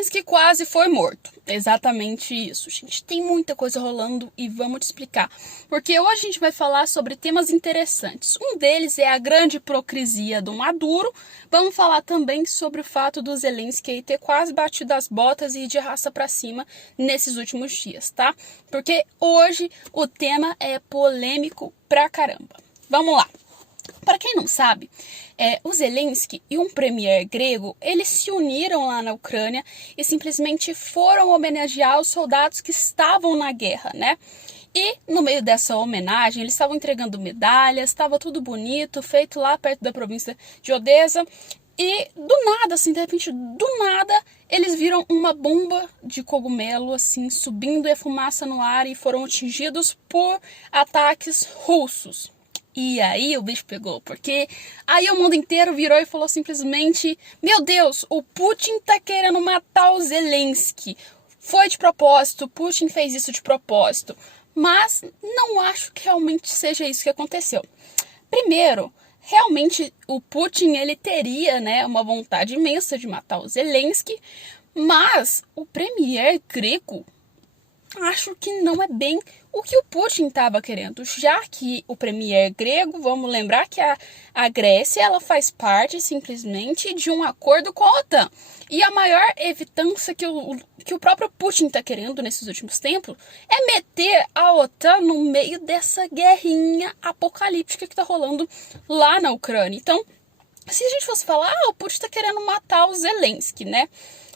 Zelensky quase foi morto. Exatamente isso, gente. Tem muita coisa rolando e vamos te explicar. Porque hoje a gente vai falar sobre temas interessantes. Um deles é a grande hipocrisia do Maduro. Vamos falar também sobre o fato do Zelensky ter quase batido as botas e ir de raça pra cima nesses últimos dias, tá? Porque hoje o tema é polêmico pra caramba. Vamos lá. Para quem não sabe, o Zelensky e um premier grego, eles se uniram lá na Ucrânia e simplesmente foram homenagear os soldados que estavam na guerra, né? E no meio dessa homenagem, eles estavam entregando medalhas, estava tudo bonito, feito lá perto da província de Odessa. E do nada, assim, de repente, do nada, eles viram uma bomba de cogumelo, assim, subindo e a fumaça no ar e foram atingidos por ataques russos. E aí o bicho pegou, porque aí o mundo inteiro virou e falou simplesmente: meu Deus, o Putin tá querendo matar o Zelensky. Foi de propósito, Putin fez isso de propósito. Mas não acho que realmente seja isso que aconteceu. Primeiro, realmente o Putin ele teria, né, uma vontade imensa de matar o Zelensky, mas o premier grego acho que não é bem o que o Putin estava querendo, já que o premier grego, vamos lembrar que a Grécia ela faz parte simplesmente de um acordo com a OTAN. E a maior evidência que o próprio Putin está querendo nesses últimos tempos é meter a OTAN no meio dessa guerrinha apocalíptica que está rolando lá na Ucrânia. Então, se a gente fosse falar, o Putin está querendo matar o Zelensky, né?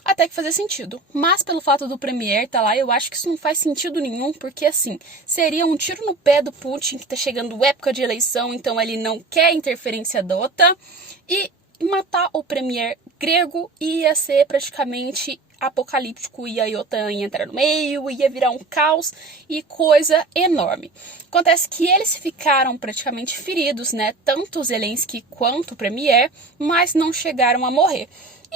Até que fazia sentido. Mas pelo fato do premier estar lá, eu acho que isso não faz sentido nenhum, porque assim, seria um tiro no pé do Putin, que está chegando época de eleição, então ele não quer interferência da OTAN, e matar o premier grego ia ser praticamente apocalíptico, e a OTAN ia entrar no meio, ia virar um caos e coisa enorme. Acontece que eles ficaram praticamente feridos, né? Tanto o Zelensky quanto o premier, mas não chegaram a morrer.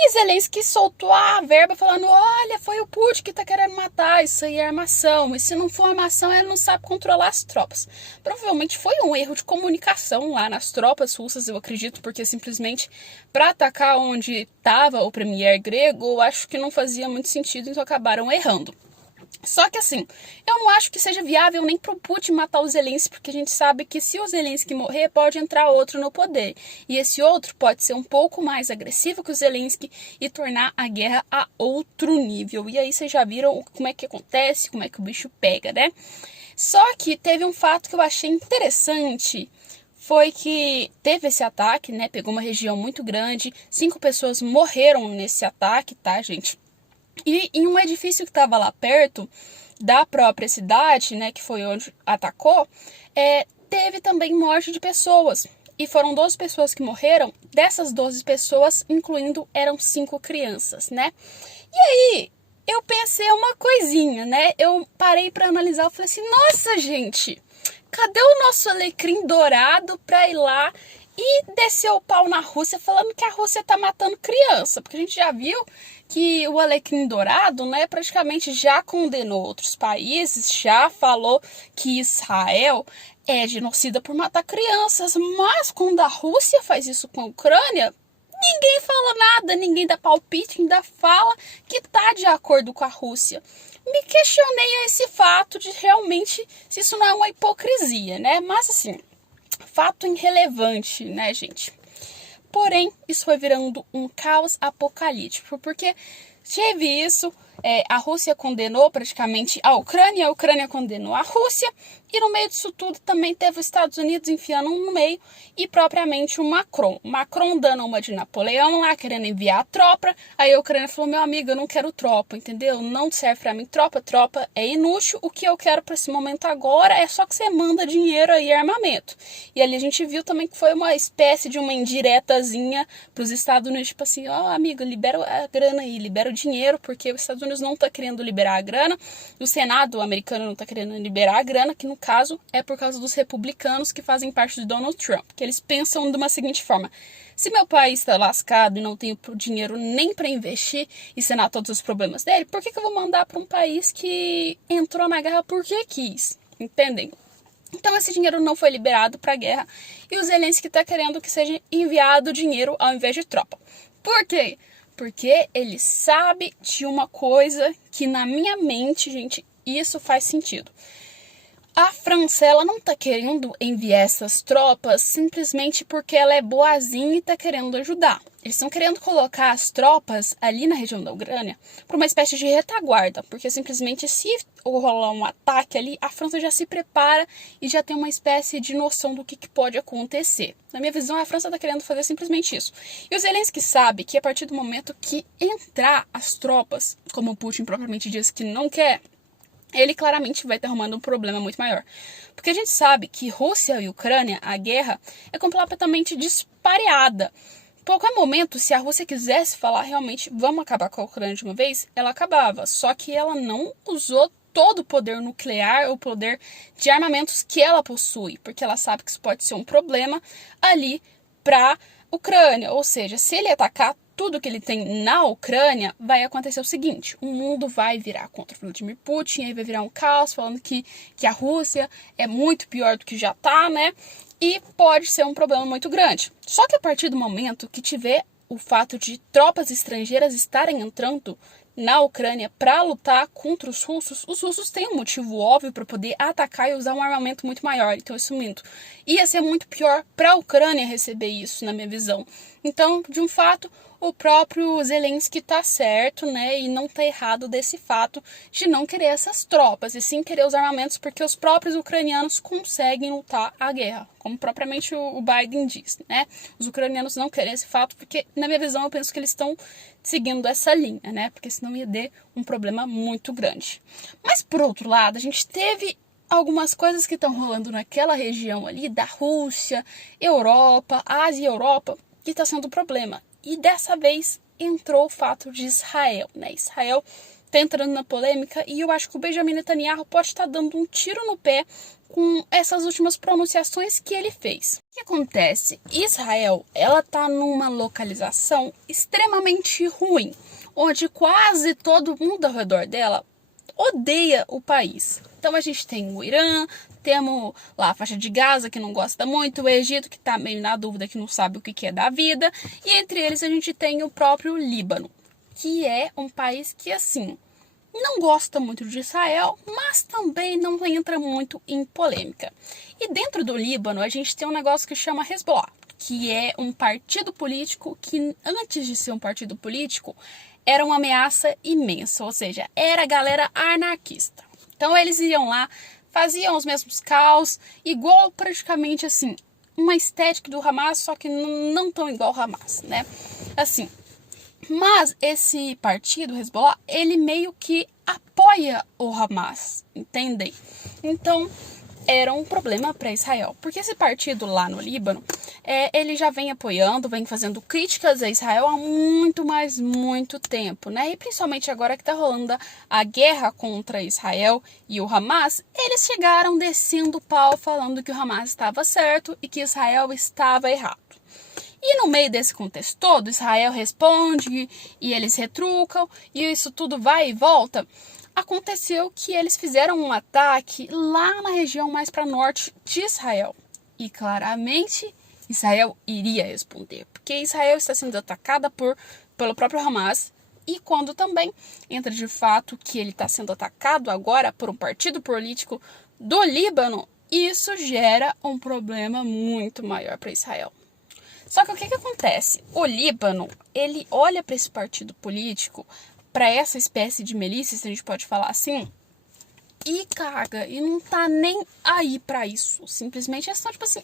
E Zelensky soltou a verba falando: olha, foi o Putin que tá querendo matar, isso aí é armação. E se não for armação, ele não sabe controlar as tropas. Provavelmente foi um erro de comunicação lá nas tropas russas, eu acredito, porque simplesmente para atacar onde estava o premier grego, eu acho que não fazia muito sentido, então acabaram errando. Só que assim, eu não acho que seja viável nem pro Putin matar o Zelensky, porque a gente sabe que se o Zelensky morrer, pode entrar outro no poder. E esse outro pode ser um pouco mais agressivo que o Zelensky e tornar a guerra a outro nível. E aí vocês já viram como é que acontece, como é que o bicho pega, né? Só que teve um fato que eu achei interessante, foi que teve esse ataque, né? Pegou uma região muito grande, 5 pessoas morreram nesse ataque, tá, gente? E em um edifício que estava lá perto da própria cidade, né, que foi onde atacou, teve também morte de pessoas. E foram 12 pessoas que morreram. Dessas 12 pessoas, incluindo, eram 5 crianças, né? E aí, eu pensei uma coisinha, né? Eu parei para analisar, eu falei assim: nossa, gente, cadê o nosso alecrim dourado para ir lá e descer o pau na Rússia falando que a Rússia tá matando criança? Porque a gente já viu que o alecrim dourado, né, praticamente já condenou outros países, já falou que Israel é genocida por matar crianças, mas quando a Rússia faz isso com a Ucrânia, ninguém fala nada, ninguém dá palpite, ainda fala que tá de acordo com a Rússia. Me questionei a esse fato de realmente se isso não é uma hipocrisia, né? Mas assim, fato irrelevante, né, gente? Porém, isso foi virando um caos apocalíptico, porque teve isso, a Rússia condenou praticamente a Ucrânia condenou a Rússia, e no meio disso tudo também teve os Estados Unidos enfiando no meio, e propriamente o Macron. Macron dando uma de Napoleão lá, querendo enviar a tropa, aí a Ucrânia falou: meu amigo, eu não quero tropa, entendeu? Não serve pra mim tropa é inútil, o que eu quero pra esse momento agora é só que você manda dinheiro aí, armamento. E ali a gente viu também que foi uma espécie de uma indiretazinha pros Estados Unidos, tipo assim: ó, amigo, libera a grana aí, libera o dinheiro, porque os Estados Unidos não tá querendo liberar a grana, o Senado americano não tá querendo liberar a grana, que no caso é por causa dos republicanos que fazem parte de Donald Trump, que eles pensam de uma seguinte forma: se meu país está lascado e não tenho dinheiro nem para investir e sanar todos os problemas dele, por que eu vou mandar para um país que entrou na guerra porque quis? Entendem? Então esse dinheiro não foi liberado para a guerra e o Zelensky está querendo que seja enviado dinheiro ao invés de tropa. Por quê? Porque ele sabe de uma coisa que na minha mente, gente, isso faz sentido. A França, ela não tá querendo enviar essas tropas simplesmente porque ela é boazinha e tá querendo ajudar. Eles estão querendo colocar as tropas ali na região da Ucrânia para uma espécie de retaguarda, porque simplesmente se rolar um ataque ali, a França já se prepara e já tem uma espécie de noção do que pode acontecer. Na minha visão, a França está querendo fazer simplesmente isso. E o Zelensky sabe que a partir do momento que entrar as tropas, como o Putin propriamente diz que não quer, ele claramente vai estar arrumando um problema muito maior. Porque a gente sabe que Rússia e Ucrânia, a guerra, é completamente dispareada. Em qualquer momento, se a Rússia quisesse falar realmente vamos acabar com a Ucrânia de uma vez, ela acabava. Só que ela não usou todo o poder nuclear, o poder de armamentos que ela possui, porque ela sabe que isso pode ser um problema ali para a Ucrânia. Ou seja, se ele atacar tudo que ele tem na Ucrânia, vai acontecer o seguinte: o mundo vai virar contra o Vladimir Putin, aí vai virar um caos, falando que a Rússia é muito pior do que já tá, né? E pode ser um problema muito grande. Só que a partir do momento que tiver o fato de tropas estrangeiras estarem entrando na Ucrânia para lutar contra os russos têm um motivo óbvio para poder atacar e usar um armamento muito maior. Então, isso minto. Ia ser muito pior para a Ucrânia receber isso, na minha visão. Então, de um fato, o próprio Zelensky tá certo, né, e não tá errado desse fato de não querer essas tropas, e sim querer os armamentos, porque os próprios ucranianos conseguem lutar a guerra, como propriamente o Biden diz, né. Os ucranianos não querem esse fato, porque, na minha visão, eu penso que eles estão seguindo essa linha, né, porque senão ia ter um problema muito grande. Mas, por outro lado, a gente teve algumas coisas que estão rolando naquela região ali, da Rússia, Europa, Ásia e Europa, que está sendo um problema. E dessa vez entrou o fato de Israel, né? Israel está entrando na polêmica e eu acho que o Benjamin Netanyahu pode estar dando um tiro no pé com essas últimas pronunciações que ele fez. O que acontece? Israel, ela está numa localização extremamente ruim, onde quase todo mundo ao redor dela odeia o país. Então a gente tem o Irã, temos lá a faixa de Gaza, que não gosta muito, o Egito, que está meio na dúvida, que não sabe o que é da vida, e entre eles a gente tem o próprio Líbano, que é um país que, assim, não gosta muito de Israel, mas também não entra muito em polêmica. E dentro do Líbano a gente tem um negócio que chama Hezbollah, que é um partido político que, antes de ser um partido político, era uma ameaça imensa, ou seja, era a galera anarquista. Então eles iam lá, faziam os mesmos caos, igual praticamente assim, uma estética do Hamas, só que não tão igual ao Hamas, né? Assim, mas esse partido, Hezbollah, ele meio que apoia o Hamas, entendem? Então, era um problema para Israel, porque esse partido lá no Líbano, ele já vem apoiando, vem fazendo críticas a Israel há muito tempo, né? E principalmente agora que tá rolando a guerra contra Israel e o Hamas, eles chegaram descendo o pau falando que o Hamas estava certo e que Israel estava errado. E no meio desse contexto todo, Israel responde e eles retrucam e isso tudo vai e volta. Aconteceu que eles fizeram um ataque lá na região mais para norte de Israel. E claramente Israel iria responder, porque Israel está sendo atacada pelo próprio Hamas. E quando também entra de fato que ele está sendo atacado agora por um partido político do Líbano, isso gera um problema muito maior para Israel. Só que o que acontece? O Líbano, ele olha para esse partido político, para essa espécie de milícia, se a gente pode falar assim, e caga, e não tá nem aí para isso. Simplesmente é só tipo assim,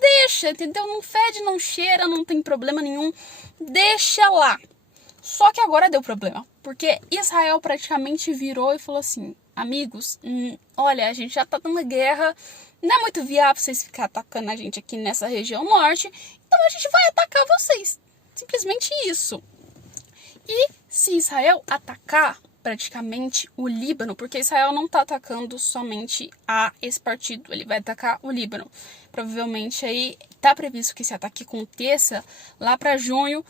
deixa, entendeu? Não fede, não cheira, não tem problema nenhum, deixa lá. Só que agora deu problema, porque Israel praticamente virou e falou assim, amigos, olha, a gente já tá dando guerra, não é muito viável vocês ficarem atacando a gente aqui nessa região norte, então a gente vai atacar vocês. Simplesmente isso. E se Israel atacar praticamente o Líbano, porque Israel não está atacando somente a esse partido, ele vai atacar o Líbano. Provavelmente aí está previsto que esse ataque aconteça lá para junho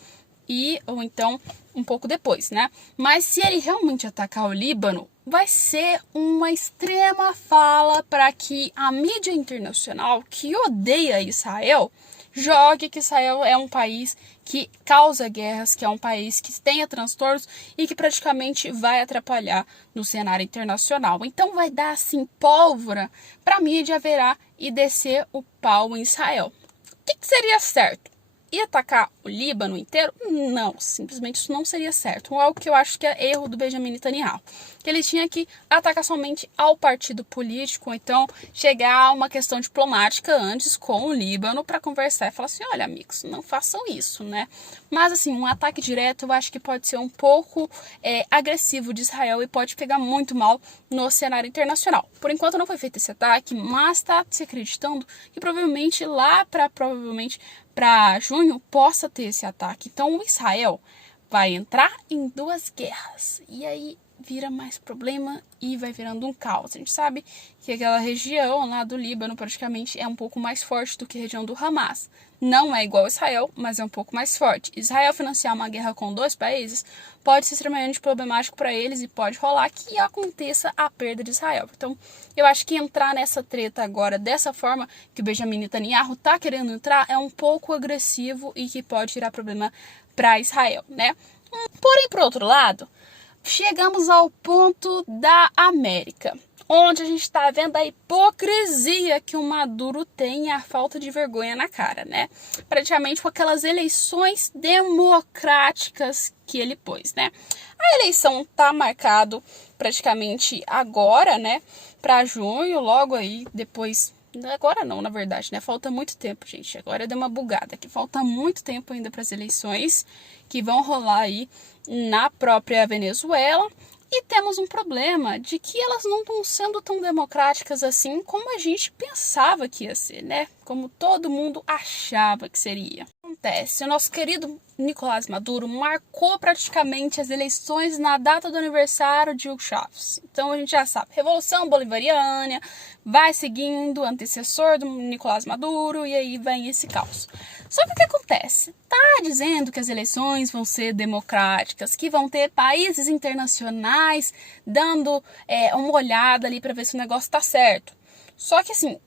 ou então um pouco depois, né? Mas se ele realmente atacar o Líbano, vai ser uma extrema fala para que a mídia internacional que odeia Israel jogue que Israel é um país que causa guerras, que é um país que tenha transtornos e que praticamente vai atrapalhar no cenário internacional. Então vai dar assim pólvora para a mídia virar e descer o pau em Israel. O que seria certo? E atacar o Líbano inteiro? Não, simplesmente isso não seria certo. Algo que eu acho que é erro do Benjamin Netanyahu. Que ele tinha que atacar somente ao partido político, ou então chegar a uma questão diplomática antes com o Líbano para conversar e falar assim, olha amigos, não façam isso, né? Mas assim, um ataque direto eu acho que pode ser um pouco agressivo de Israel e pode pegar muito mal no cenário internacional. Por enquanto não foi feito esse ataque, mas está se acreditando que provavelmente lá para junho possa ter esse ataque. Então o Israel vai entrar em 2 guerras e aí vira mais problema e vai virando um caos. A gente sabe que aquela região lá do Líbano praticamente é um pouco mais forte do que a região do Hamas. Não é igual a Israel, mas é um pouco mais forte. Israel financiar uma guerra com 2 países pode ser extremamente problemático para eles e pode rolar que aconteça a perda de Israel. Então, eu acho que entrar nessa treta agora dessa forma que o Benjamin Netanyahu está querendo entrar é um pouco agressivo e que pode tirar problema para Israel, né? Porém, por outro lado, chegamos ao ponto da América, onde a gente está vendo a hipocrisia que o Maduro tem e a falta de vergonha na cara, né? Praticamente com aquelas eleições democráticas que ele pôs, né? A eleição tá marcado praticamente agora, né? Para junho, logo aí depois. Agora não, na verdade, né? Falta muito tempo, gente. Agora deu uma bugada aqui. Falta muito tempo ainda para as eleições que vão rolar aí na própria Venezuela. E temos um problema de que elas não estão sendo tão democráticas assim como a gente pensava que ia ser, né? Como todo mundo achava que seria. Acontece, o nosso querido Nicolás Maduro marcou praticamente as eleições na data do aniversário de Hugo Chávez. Então a gente já sabe, Revolução Bolivariana, vai seguindo, antecessor do Nicolás Maduro, e aí vem esse caos. Só que o que acontece? Tá dizendo que as eleições vão ser democráticas, que vão ter países internacionais dando uma olhada ali para ver se o negócio tá certo. Só que assim,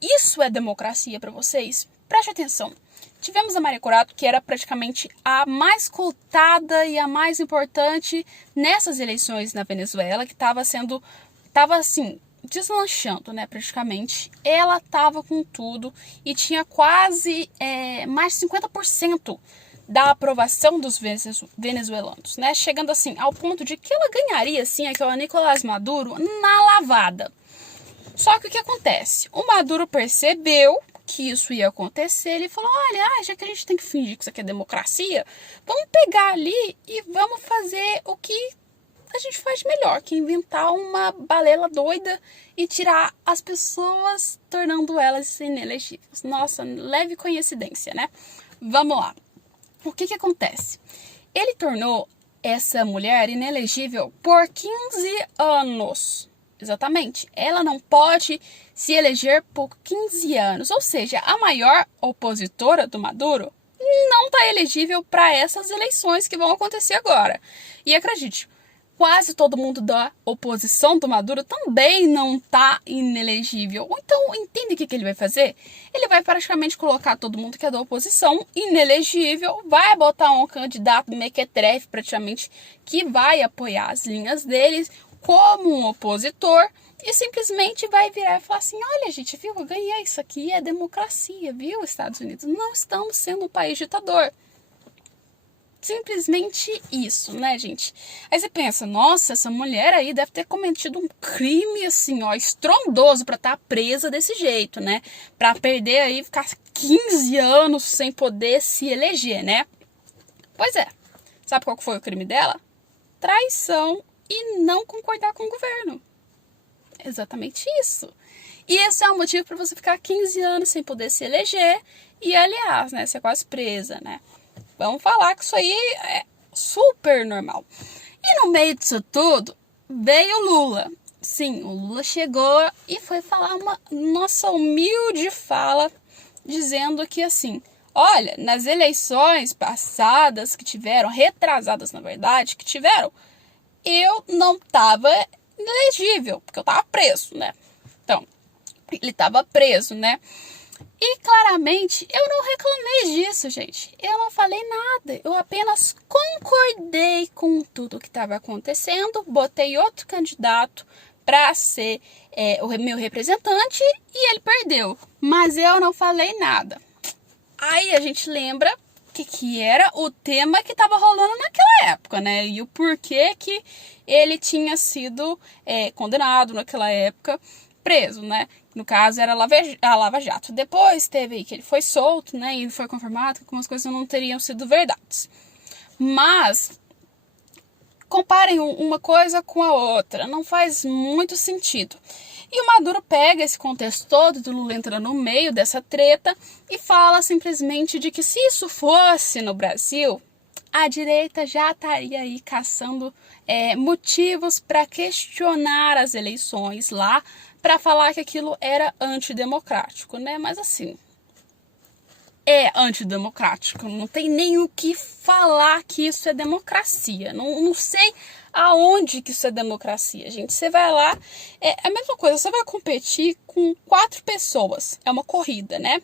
isso é democracia para vocês? Preste atenção. Tivemos a Maria Curato, que era praticamente a mais cotada e a mais importante nessas eleições na Venezuela, que estava assim, deslanchando, né, praticamente. Ela estava com tudo e tinha quase mais de 50% da aprovação dos venezuelanos, né, chegando assim ao ponto de que ela ganharia, assim, aquela Nicolás Maduro na lavada. Só que o que acontece? O Maduro percebeu que isso ia acontecer, ele falou, olha, já que a gente tem que fingir que isso aqui é democracia, vamos pegar ali e vamos fazer o que a gente faz melhor, que inventar uma balela doida e tirar as pessoas, tornando elas inelegíveis. Nossa, leve coincidência, né? Vamos lá. O que acontece? Ele tornou essa mulher inelegível por 15 anos. Exatamente. Ela não pode se eleger por 15 anos. Ou seja, a maior opositora do Maduro não está elegível para essas eleições que vão acontecer agora. E acredite, quase todo mundo da oposição do Maduro também não está inelegível. Então, entende o que ele vai fazer? Ele vai praticamente colocar todo mundo que é da oposição inelegível, vai botar um candidato mequetrefe praticamente que vai apoiar as linhas deles como um opositor e simplesmente vai virar e falar assim, olha gente, viu, eu ganhei, isso aqui é democracia, viu, Estados Unidos? Não estamos sendo um país ditador. Simplesmente isso, né, gente? Aí você pensa, nossa, essa mulher aí deve ter cometido um crime, assim, ó, estrondoso pra estar presa desse jeito, né? Pra perder aí, ficar 15 anos sem poder se eleger, né? Pois é. Sabe qual foi o crime dela? Traição e não concordar com o governo. Exatamente isso. E esse é o motivo para você ficar 15 anos sem poder se eleger e, aliás, né, ser quase presa, né? Vamos falar que isso aí é super normal. E no meio disso tudo, veio o Lula. Sim, o Lula chegou e foi falar uma nossa humilde fala, dizendo que assim, olha, nas eleições passadas que tiveram, retrasadas na verdade, que tiveram, eu não estava elegível, porque eu estava preso, né? Então, ele estava preso, né? E claramente eu não reclamei disso, gente. Eu não falei nada. Eu apenas concordei com tudo que estava acontecendo. Botei outro candidato para ser o meu representante e ele perdeu. Mas eu não falei nada. Aí a gente lembra que era o tema que estava rolando naquela época, né? E o porquê que ele tinha sido condenado naquela época, preso, né? No caso, era a Lava Jato. Depois teve aí que ele foi solto, né? E foi confirmado que algumas coisas não teriam sido verdades. Mas comparem uma coisa com a outra. Não faz muito sentido. E o Maduro pega esse contexto todo do Lula entrando no meio dessa treta e fala simplesmente de que se isso fosse no Brasil, a direita já estaria aí caçando motivos para questionar as eleições lá, para falar que aquilo era antidemocrático, né? Mas assim, é antidemocrático, não tem nem o que falar que isso é democracia. Não sei aonde que isso é democracia, gente. Você vai lá, é a mesma coisa, você vai competir com 4 pessoas, é uma corrida, né?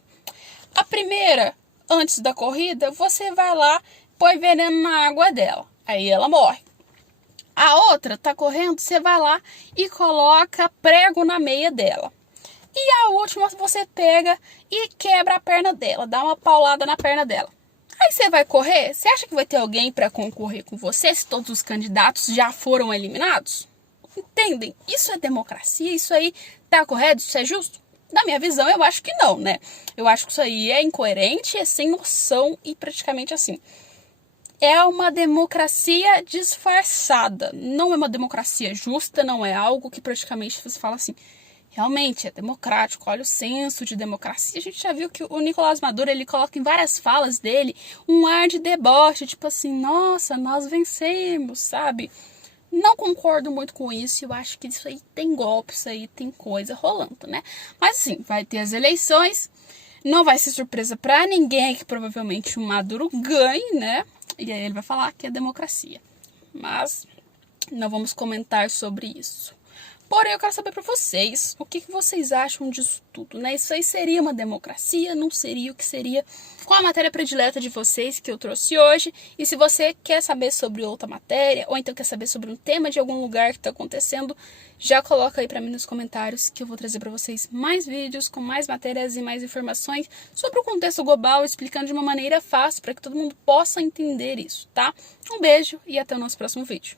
A primeira, antes da corrida, você vai lá, põe veneno na água dela, aí ela morre. A outra tá correndo, você vai lá e coloca prego na meia dela. E a última você pega e quebra a perna dela, dá uma paulada na perna dela. Aí você vai correr? Você acha que vai ter alguém para concorrer com você se todos os candidatos já foram eliminados? Entendem? Isso é democracia? Isso aí tá correto? Isso é justo? Na minha visão, eu acho que não, né? Eu acho que isso aí é incoerente, é sem noção e praticamente assim. É uma democracia disfarçada. Não é uma democracia justa, não é algo que praticamente você fala assim, realmente é democrático, olha o senso de democracia. A gente já viu que o Nicolás Maduro, ele coloca em várias falas dele um ar de deboche, tipo assim, nossa, nós vencemos, sabe? Não concordo muito com isso, eu acho que isso aí tem golpe, isso aí tem coisa rolando, né? Mas assim, vai ter as eleições, não vai ser surpresa pra ninguém que provavelmente o Maduro ganhe, né? E aí ele vai falar que é democracia. Mas não vamos comentar sobre isso. Porém, eu quero saber para vocês, o que vocês acham disso tudo, né? Isso aí seria uma democracia? Não seria? O que seria? Qual a matéria predileta de vocês que eu trouxe hoje? E se você quer saber sobre outra matéria, ou então quer saber sobre um tema de algum lugar que está acontecendo, já coloca aí para mim nos comentários que eu vou trazer para vocês mais vídeos com mais matérias e mais informações sobre o contexto global, explicando de uma maneira fácil para que todo mundo possa entender isso, tá? Um beijo e até o nosso próximo vídeo.